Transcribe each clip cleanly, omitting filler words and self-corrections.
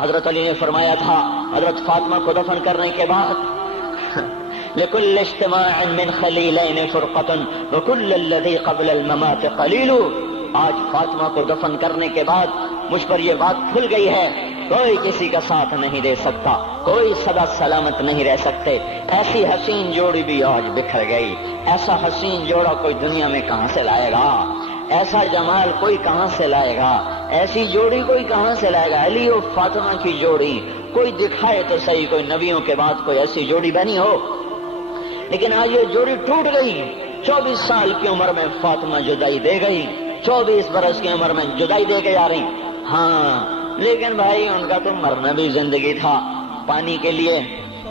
حضرت علی نے فرمایا تھا حضرت فاطمہ کو دفن کرنے کے بعد لکل اجتماع من خلیلین فرقۃ وکل الذی قبل الممات قلیل. آج فاطمہ کو دفن کرنے کے بعد مجھ پر یہ بات کھل گئی ہے، کوئی کسی کا ساتھ نہیں دے سکتا، کوئی سدا سلامت نہیں رہ سکتے. ایسی حسین جوڑی بھی آج بکھر گئی. ایسا حسین جوڑا کوئی دنیا میں کہاں سے لائے گا؟ ایسا جمال کوئی کہاں سے لائے گا؟ ایسی جوڑی کوئی کہاں سے لائے گا؟ علی و فاطمہ کی جوڑی کوئی دکھائے تو صحیح، کوئی نبیوں کے بعد کوئی ایسی جوڑی بنی ہو. لیکن آج یہ جوڑی ٹوٹ گئی. 24 سال کی عمر میں فاطمہ جدائی دے گئی، 24 برس کی عمر میں جدائی دے کے جا رہی. ہاں لیکن بھائی ان کا تو مرنا بھی زندگی تھا. پانی کے لیے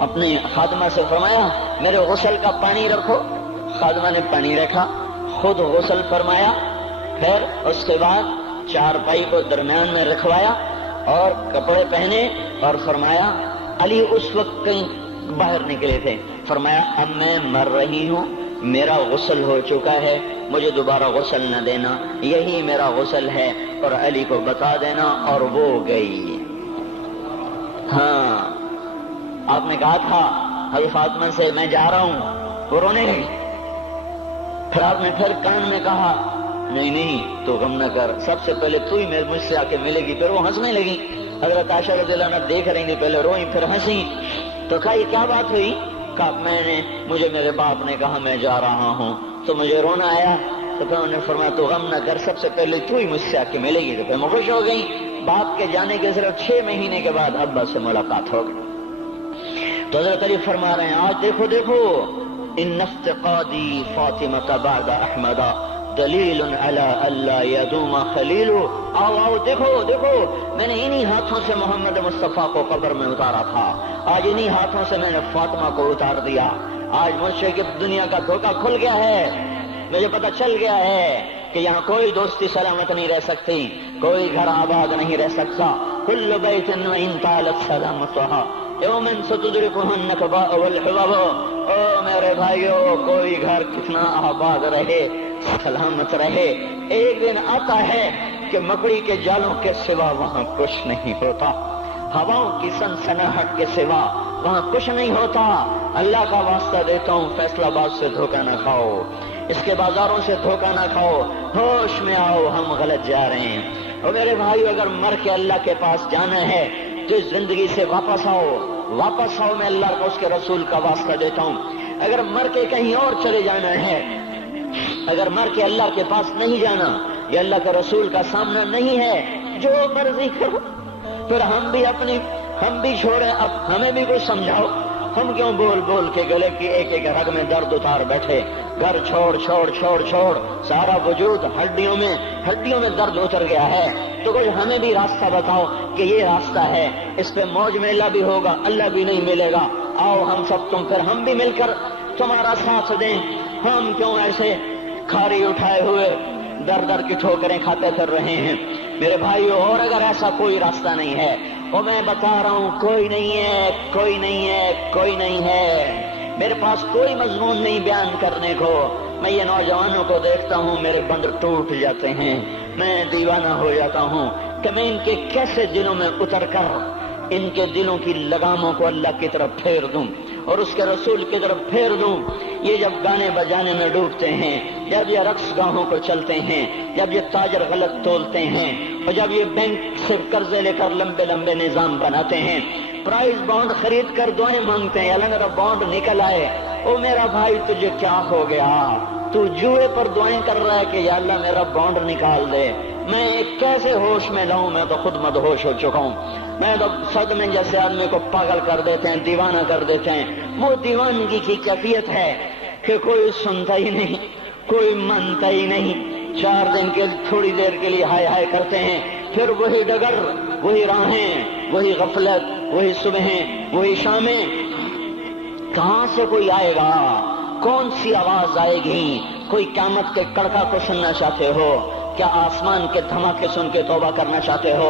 اپنے خادمہ سے فرمایا میرے غسل کا پانی رکھو. خادمہ نے پانی رکھا، خود غسل فرمایا، پھر اس کے بعد چارپائی کو درمیان میں رکھوایا اور کپڑے پہنے اور فرمایا علی اس وقت کہیں باہر نکلے تھے، فرمایا اب میں مر رہی ہوں، میرا غسل ہو چکا ہے، مجھے دوبارہ غسل نہ دینا، یہی میرا غسل ہے اور علی کو بتا دینا. اور وہ گئی. ہاں آپ نے کہا تھا حضرت فاطمہ سے میں جا رہا ہوں، وہ رونے لگی. پھر آپ نے پھر کان میں کہا نہیں نہیں تو غم نہ کر، سب سے پہلے تو ہی مجھ سے آ کے ملے گی. پھر وہ ہنسنے لگی. حضرت عائشہ رضی اللہ عنہا دیکھ رہی تھی، پہلے روئی پھر ہنسی. تو کہا یہ کیا بات ہوئی؟ کہا مجھے میرے باپ نے کہا میں جا رہا ہوں تو مجھے رونا آیا. تو پھر انہوں نے فرمایا تو غم نہ کر، سب سے پہلے تو ہی مجھ سے آ کے ملے گی. تو پھر میں خوش ہو گئی. باپ کے جانے کے صرف 6 مہینے کے بعد ابا سے ملاقات ہو گئی. تو حضرت علی فرما رہے ہیں آج دیکھو دیکھو ان افتقادی فاطمہ بعد احمد دلیل علی اللہ یدوم خلیل. آؤ آؤ دیکھو دیکھو میں نے انہی ہاتھوں سے محمد مصطفیٰ کو قبر میں اتارا تھا، آج انہی ہاتھوں سے میں نے فاطمہ کو اتار دیا. آج مجھ سے کہ دنیا کا دھوکہ کھل گیا ہے، مجھے پتہ چل گیا ہے کہ یہاں کوئی دوستی سلامت نہیں رہ سکتی، کوئی گھر آباد نہیں رہ سکتا. کل بیت وان طالت سلامتها یوم ستدرکها النکباء والحباب. او میرے بھائیو کوئی گھر کتنا آباد رہے سلامت رہے، ایک دن آتا ہے کہ مکڑی کے جالوں کے سوا وہاں کچھ نہیں ہوتا، ہواؤں کی سنسناہٹ کے سوا وہاں کچھ نہیں ہوتا. اللہ کا واسطہ دیتا ہوں فیصلہ آباد سے دھوکہ نہ کھاؤ، اس کے بازاروں سے دھوکہ نہ کھاؤ، ہوش میں آؤ ہم غلط جا رہے ہیں. اور میرے بھائیو اگر مر کے اللہ کے پاس جانا ہے تو اس زندگی سے واپس آؤ، واپس آؤ. میں اللہ کا اس کے رسول کا واسطہ دیتا ہوں. اگر مر کے کہیں اور چلے جانا ہے، اگر مر کے اللہ کے پاس نہیں جانا یا اللہ کے رسول کا سامنا نہیں ہے، جو مرضی کرو. پھر ہم بھی چھوڑیں، اب ہمیں بھی کوئی سمجھاؤ. ہم کیوں بول بول کے گلے کی ایک ایک رگ میں درد اتار بیٹھے؟ گھر چھوڑ چھوڑ چھوڑ چھوڑ سارا وجود ہڈیوں میں درد اتر گیا ہے. تو کوئی ہمیں بھی راستہ بتاؤ کہ یہ راستہ ہے، اس پہ موج میلہ بھی ہوگا، اللہ بھی نہیں ملے گا. آؤ ہم سب پھر ہم بھی مل کر تمہارا ساتھ دیں. ہم کیوں ایسے کھاری اٹھائے ہوئے در در کی ٹھوکریں کھاتے پھر رہے ہیں؟ میرے بھائیو اور اگر ایسا کوئی راستہ نہیں ہے، اور میں بتا رہا ہوں کوئی نہیں ہے، کوئی نہیں ہے، کوئی نہیں ہے. میرے پاس کوئی مضمون نہیں بیان کرنے کو. میں یہ نوجوانوں کو دیکھتا ہوں میرے بند ٹوٹ جاتے ہیں، میں دیوانہ ہو جاتا ہوں کہ میں ان کے کیسے دلوں میں اتر کر ان کے دلوں کی لگاموں کو اللہ کی طرف پھیر دوں اور اس کے رسول کی طرف پھیر دوں. یہ جب گانے بجانے میں ڈوبتے ہیں، جب یہ رقص گاہوں کو چلتے ہیں، جب یہ تاجر غلط تولتے ہیں، اور جب یہ بینک سے قرضے لے کر لمبے لمبے نظام بناتے ہیں، پرائز بانڈ خرید کر دعائیں مانگتے ہیں اللہ میرا بانڈ نکل آئے. او میرا بھائی تجھے کیا ہو گیا؟ تو جوئے پر دعائیں کر رہا ہے کہ یا اللہ میرا بانڈ نکال دے. میں کیسے ہوش میں لاؤں؟ میں تو خود مدہوش ہو چکا ہوں. میں تو صدمے جیسے آدمی کو پاگل کر دیتے ہیں، دیوانہ کر دیتے ہیں. وہ دیوانگی کی کیفیت ہے کہ کوئی سنتا ہی نہیں، کوئی مانتا ہی نہیں. 4 دن کے تھوڑی دیر کے لیے ہائے ہائے کرتے ہیں، پھر وہی ڈگر، وہی راہیں، وہی غفلت، وہی صبحیں، وہی شامیں. کہاں سے کوئی آئے گا؟ کون سی آواز آئے گی؟ کوئی قیامت کے کڑکا کو سننا چاہتے ہو؟ کیا آسمان کے دھماکے سن کے توبہ کرنا چاہتے ہو؟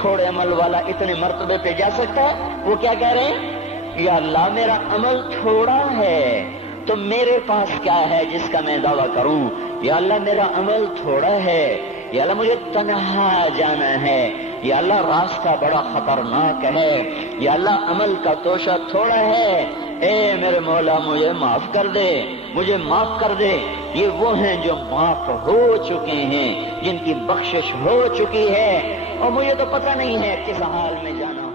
تھوڑے عمل والا اتنے مرتبے پہ جا سکتا ہے؟ وہ کیا کہہ رہے ہیں؟ یا اللہ میرا عمل تھوڑا ہے تو میرے پاس کیا ہے جس کا میں دعویٰ کروں؟ یا اللہ میرا عمل تھوڑا ہے، یا اللہ مجھے تنہا جانا ہے، یا اللہ راستہ بڑا خطرناک ہے، یا اللہ عمل کا توشہ تھوڑا ہے، اے میرے مولا مجھے معاف کر دے، مجھے معاف کر دے۔ یہ وہ ہیں جو معاف ہو چکے ہیں، جن کی بخشش ہو چکی ہے، اور مجھے تو پتہ نہیں ہے کس حال میں جانا